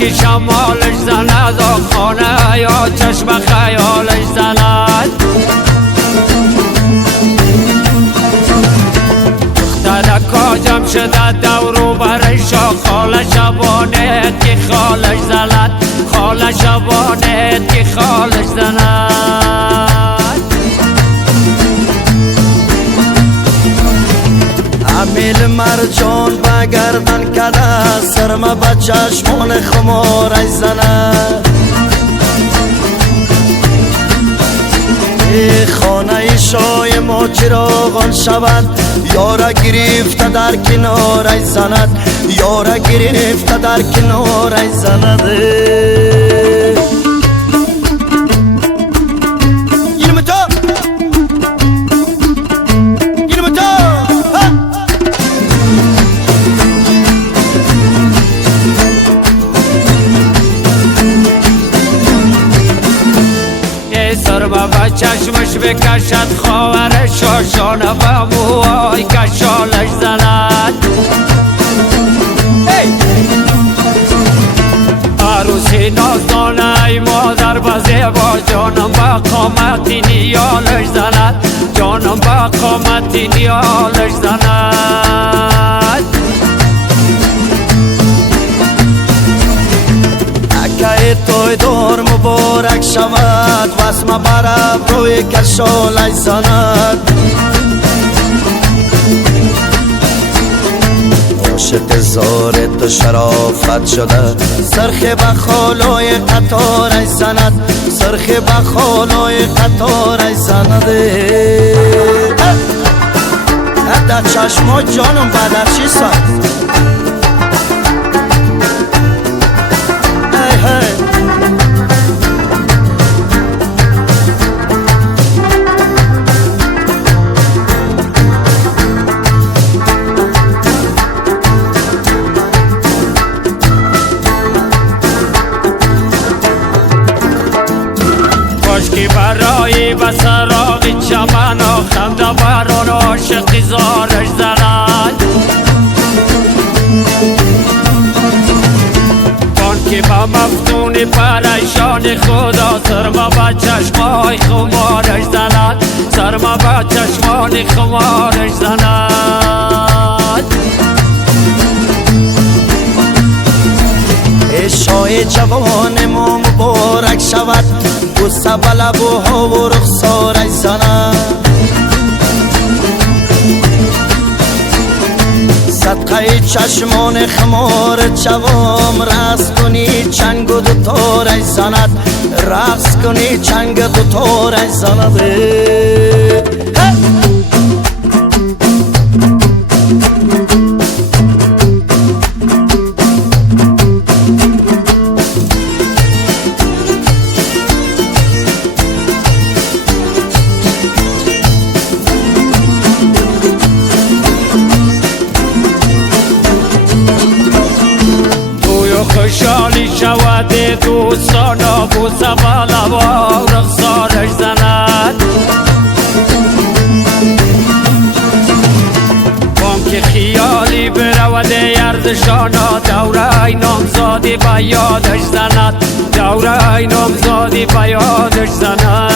که شمالش زند و خانه یا چشم خیالش زند. دخترکا جمع شده دورو برش خاله شبانه که خالش زند، خاله شبانه که خالش زند. امیل مرجان بگردن کده سرما به چشمان خمارش زند. خانه شای ما چراغان شود یاره گرفته در کنارش زند، یاره گرفته در کنارش زند. سرما با چشمش بکشد خاور شاشانه با موهای کشالش زند. عروسی نازدانه ای مادر با زیبا جانم با قامتی نیالش زند، جانم با قامتی نیالش زند. که توی دور مبارک شود واسم برب روی کشالش زند. عاشق زار تو شرافت شده سرخ به خالای قطارش زند، سرخ به خالای قطارش زند. در چشما جانم بدرچی سند. که برای بسراغ چمن و خنده بران عاشق زارش زند. بان که با مفتون پریشان خدا سرما با چشمای خمارش زند، سرما با چشمان خمارش زند. شای جوان ما مبارک شود بوسه به لبوها و رخسارش زند. صدقه چشمان خمار جوام رقص کنی چنگ و دوتارش زند، رقص کنی چنگ دوتارش زند. خوشحالی شود دوستانا بوسه به لبا رخسارش زند. بام که خیالی برود یردشانا دوره نامزادی به یادش زند، دوره نامزادی به یادش زند.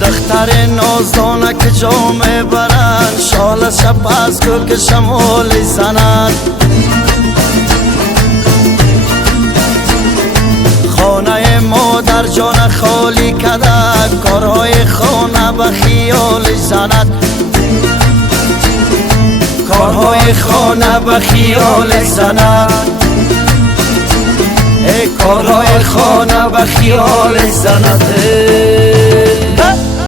دختر نازدانه که جامه برند شال شب از گل که شمالی زند. خانه مادر جان خالی کده کارهای خانه به خیالش زند، کارهای خانه به خیالش زند. کارهای خانه به خیالش زند.